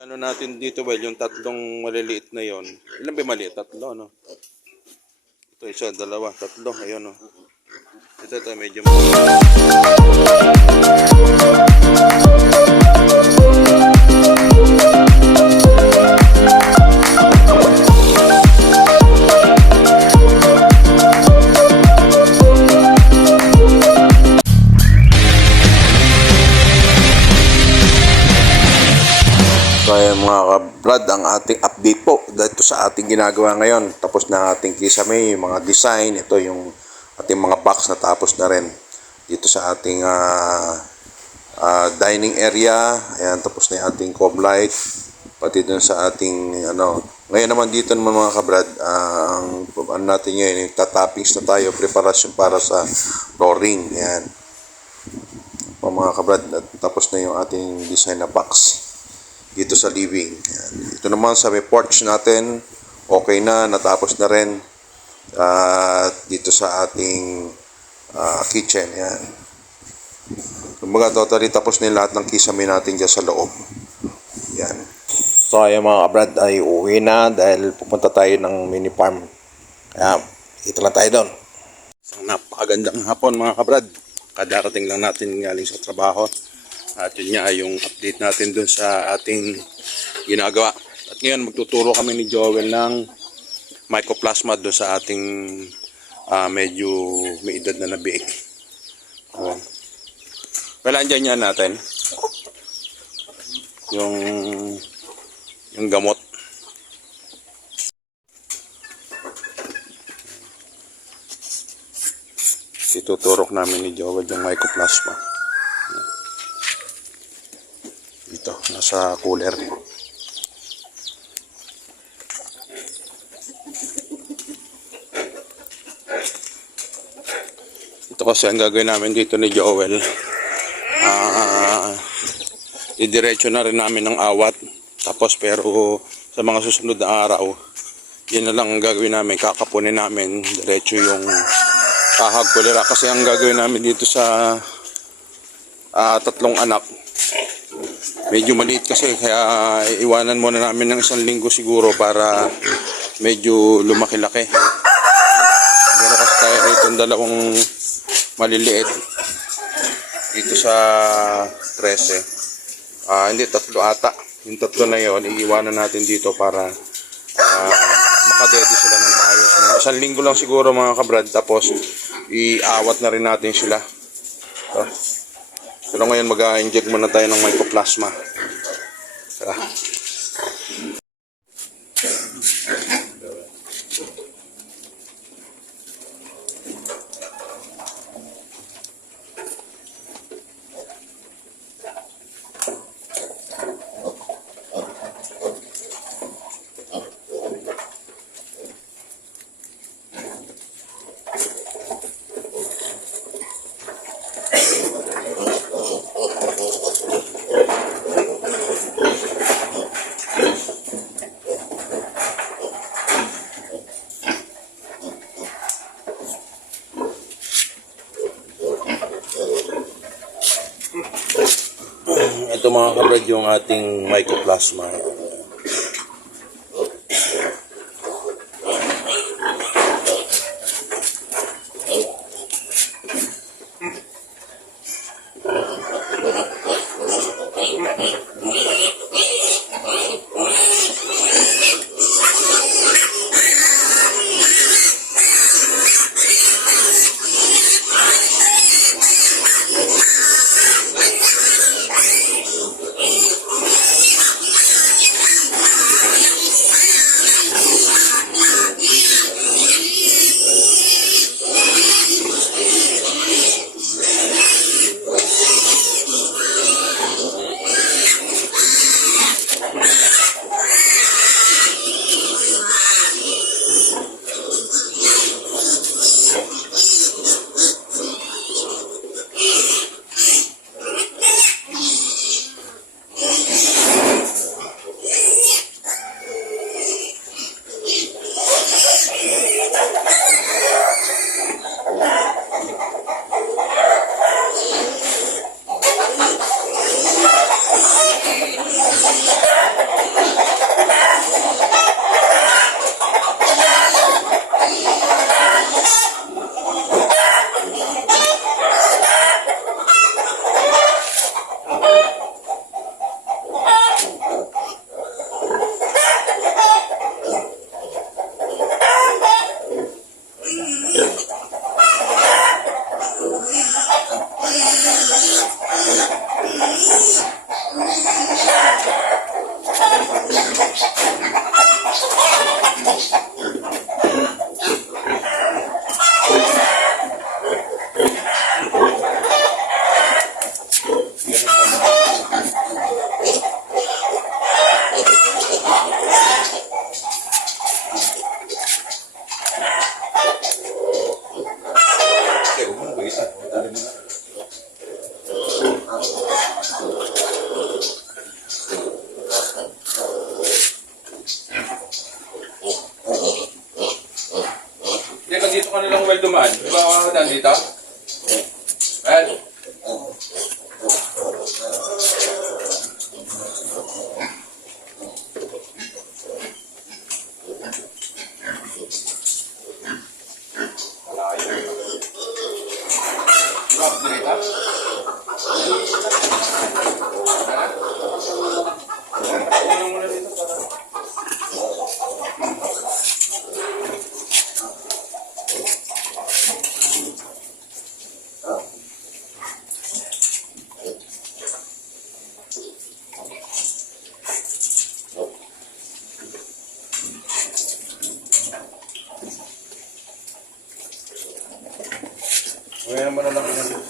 Ano natin dito, well, yung tatlong maliliit na yon. Ilan ba maliit? Tatlo, no? Ito, isa, dalawa, tatlo. Ayun, no? Ito, medyo So ayan mga ka-brad, ang ating update po dito sa ating ginagawa ngayon. Tapos na ating kisame, yung mga design. Ito yung ating mga box na tapos na rin dito sa ating dining area. Ayan, tapos na yung ating cob light. Pati dun sa ating Ngayon naman dito naman mga ka-brad, ang natin ngayon, yung tatappings na tayo, preparasyon para sa flooring. Ayan. Mga ka-brad, tapos na yung ating design na box dito sa living. Yan. Ito naman sa may porch natin, okay na, natapos na rin. Dito sa ating kitchen. Yan. Kumbaga, totally tapos na lahat ng kisame natin dyan sa loob. Yan. So, yung mga kabrad ay uwi na dahil pupunta tayo ng mini farm. Kaya, ito lang tayo doon. Isang napakagandang hapon mga kabrad. Kadarating lang natin galing sa trabaho. At yun nga yung update natin dun sa ating ginagawa. At ngayon magtuturo kami ni Joel ng mycoplasma dun sa ating medyo may edad na nabiik. Well, andyan yan natin. Yung gamot. Ituturok namin ni Joel yung mycoplasma. Dito, nasa cooler. Ito kasi ang gagawin namin dito ni Joel. Idiretso na rin namin ng awat. Tapos pero sa mga susunod na araw, yun na lang ang gagawin namin. Kakapunin namin diretso yung kahag kulera. Kasi ang gagawin namin dito sa tatlong anak, medyo maliit kasi kaya iwanan muna namin ng 1 linggo siguro para medyo lumaki-laki. Pero kasi tayo rito ang dalawang maliliit dito sa 13. Hindi, 3 ata. Yung 3 na yon iiwanan natin dito para makadede sila ng maayos. 1 linggo lang siguro mga kabrad, tapos iawat na rin natin sila. So, pero ngayon mag-inject muna tayo ng mycoplasma. Tara. Ito mga kabrad yung ating mycoplasma. yung kanilang well dumaan. Di ba ako dito? Well. Ngayon naman na lang yun.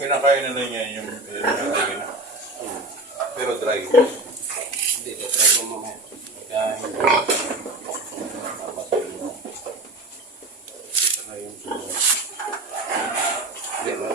Kinakain na niya yung tingin. Pero dry. Hindi, try ko mamaya. Kaya hindi. Ito na yung hindi ba?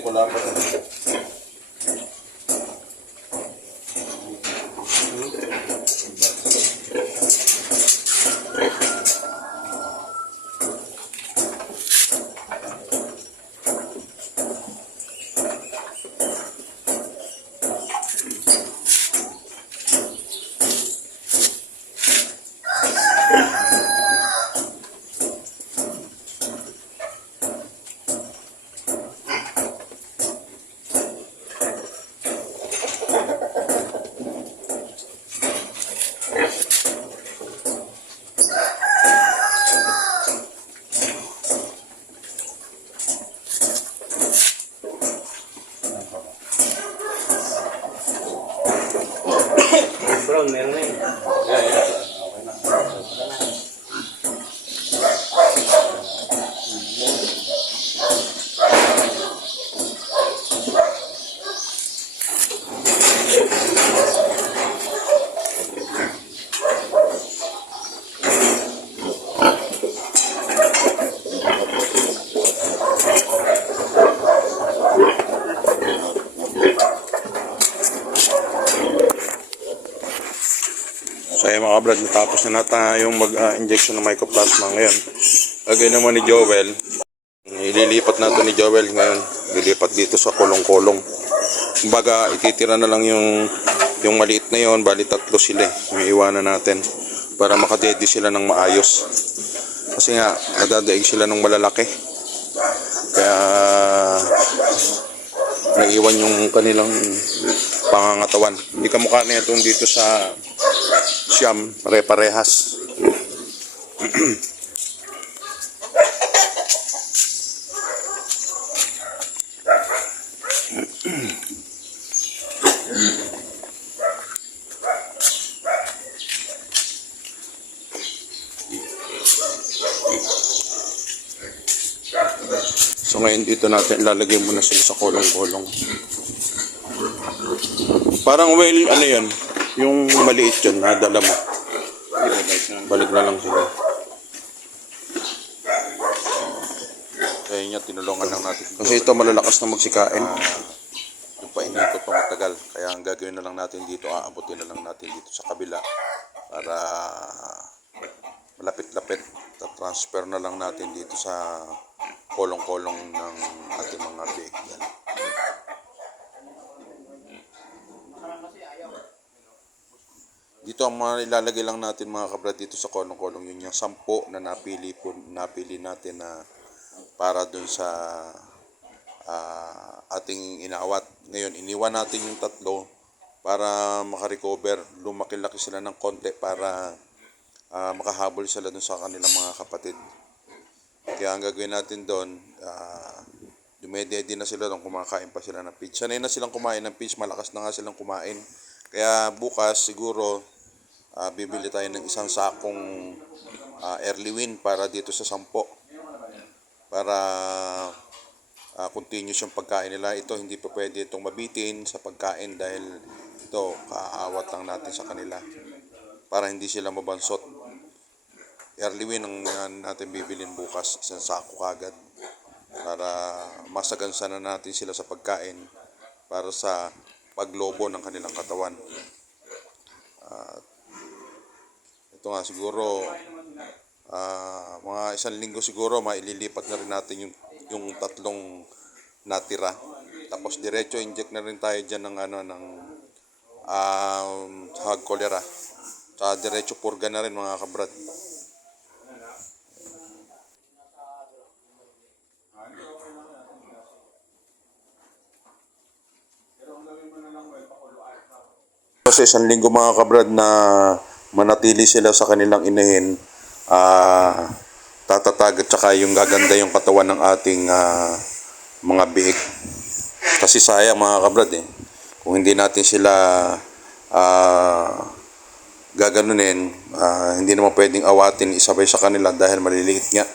particular pa. Brown, meron na yun. Okay na. So ayun mga kabrad, natapos na natin yung mag-injection ng mycoplasma ngayon. Gagawin naman ni Joel, ililipat natin ni Joel ngayon. Lilipat dito sa kolong-kolong. Kumbaga, ititira na lang yung maliit na yon, bali 3 sila. May iwanan natin para makadedi sila ng maayos. Kasi nga, nadadaig sila ng malalaki. Kaya, naiwan yung kanilang pangangatawan. Hindi kamukha na itong dito sa Siam, pare-parehas. So ngayon dito natin ilalagay muna sila sa kolong-kolong. Parang well, ano yun? Yung maliit yun, nadala mo. Balik na lang sila. Kaya niya, tinulungan lang natin. Kasi ito malalakas na magsikain. Yung painikot pa matagal. Kaya ang gagawin na lang natin dito, aabutin na lang natin dito sa kabila. Para malapit-lapit. Transfer na lang natin dito sa kolong-kolong ng ating mga big. Yan. Dito ang mga ilalagay lang natin mga kabrad dito sa kolong-kolong yun yung 10 na napili natin na para dun sa ating inaawat. Ngayon iniwan natin yung 3 para makarecover, lumaki-laki sila ng konti para makahabol sila dun sa kanilang mga kapatid. Kaya ang gagawin natin doon, dumedede na sila doon, kumakain pa sila ng feed. Sanay na silang kumain ng feed, malakas na nga silang kumain. Kaya bukas siguro bibili tayo ng isang sakong early win para dito sa 10. Para continuous yung pagkain nila. Ito hindi pa pwede itong mabitin sa pagkain dahil ito kaawat lang natin sa kanila para hindi sila mabansot. Early win ang natin bibilin bukas, isang sako kagad para masagansa na natin sila sa pagkain para sa paglobo ng kanilang katawan. Ito nga siguro mga 1 linggo siguro maililipat na rin natin yung 3 natira. Tapos diretso inject na rin tayo diyan ng hog cholera. Sa diretso purga na rin mga kabrad. Kasi 1 linggo mga kabrad na manatili sila sa kanilang inahin, tatatag at saka yung gaganda yung katawan ng ating mga biik. Kasi sayang mga kabrad kung hindi natin sila gaganunin, hindi naman pwedeng awatin isabay sa kanila dahil maliliit nga.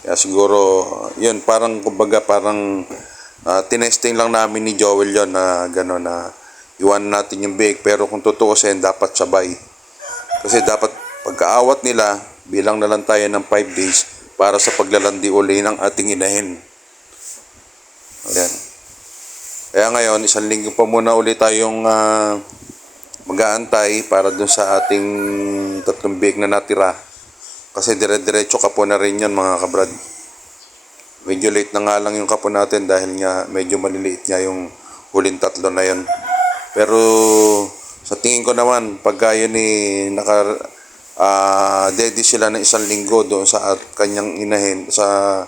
Kaya siguro yun, parang kumbaga parang tinesting lang namin ni Joel yon na gano'n na iwan natin yung biik, pero kung tutuusin dapat sabay. Kasi dapat pagkaawat nila, bilang na lang tayo ng 5 days para sa paglalandi uli ng ating inahin. Ayan. Kaya ngayon, 1 linggo pa muna ulit tayong mag-aantay para dun sa ating 3 biig na natira. Kasi dire-diretso kapo na rin yan mga kabrad. Medyo late na nga lang yung kapo natin dahil nga medyo maliliit nga yung huling 3 na yan. Pero sa tingin ko naman, pagka yun ready sila ng 1 linggo doon sa kanyang inahin, sa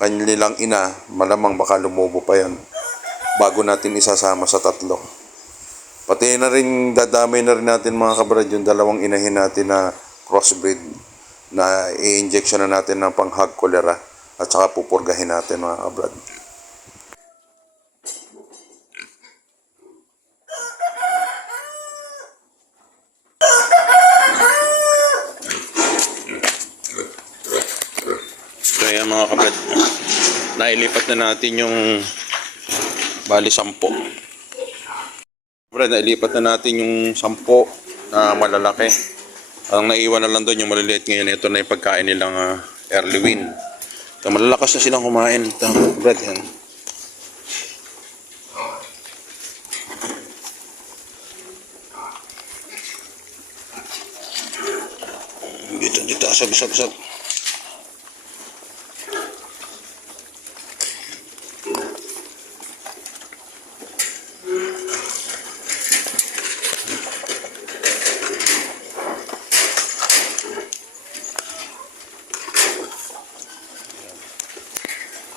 kanilang ina, malamang baka lumubo pa yan bago natin isasama sa 3. Pati na rin, dadamay na rin natin mga kabrad yung 2 inahin natin na crossbreed na i-injection na natin ng pang-hog cholera at saka pupurgahin natin mga kabrad. So yan mga kabrad, nailipat na natin yung bali 10. Kabrad, nailipat na natin yung 10 na malalaki. Ang naiwan na lang doon yung maliliit ngayon. Ito na yung pagkain nilang early win. Ito, malalakas na silang kumain. Ito, kabrad, yan. Dito, asag.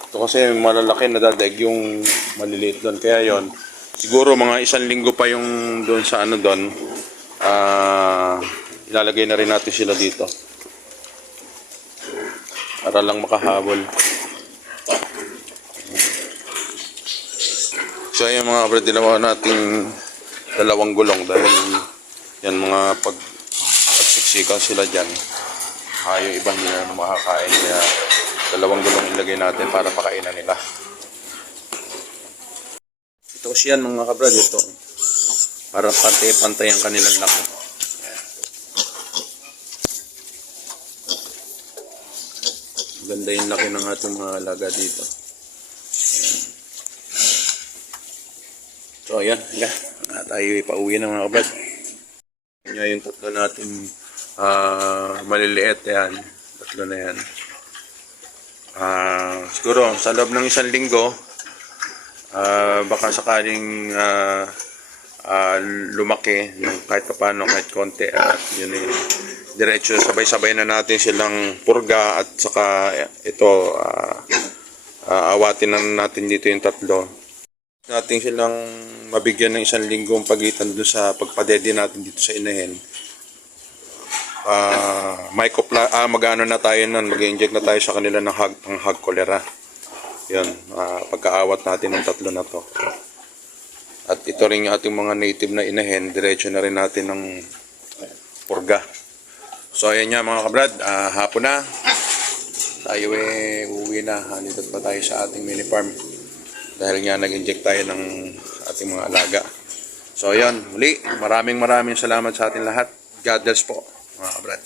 Ito kasi malalaki na dadaig yung maliliit doon. Kaya yon, siguro mga 1 linggo pa yung doon sa doon. Ilalagay na rin natin sila dito. Para lang makahabol. So ayan mga kabrad, dinawa nating 2 gulong dahil yan mga pagsiksikan sila dyan. Yung ibang hindi na makakain. Kaya 2 gulong ilagay natin para pakainan nila. Ito kasi yan mga kabrad, ito. Para pantay-pantay ang kanilang laki. Ganda yung laki ng ating mga alaga dito. So ayan, tayo ipauwi ng mga kabrad. Yan yung 3 natin maliliit. Yan, 3 na yan. Siguro sa loob ng 1 linggo baka sakaling lumaki kahit paano, kahit konti, at yun diretso sabay-sabay na natin silang purga at saka ito awatin na natin dito yung 3 natin silang mabigyan ng 1 linggo ang pagitan doon sa pagpadede natin dito sa inahin. Mag-ano na tayo nun, mag-inject na tayo sa kanila ng hog cholera. Yun, pagkaawat natin ng 3 na to. At ito rin yung ating mga native na inahin, diretso na rin natin ng purga. So ayan nga mga kabrad, hapon na. Tayo uuwi na, dito pa tayo sa ating mini farm. Dahil nga nag-inject tayo ng ating mga alaga. So ayan, muli, maraming salamat sa ating lahat. God bless po mga kabrad.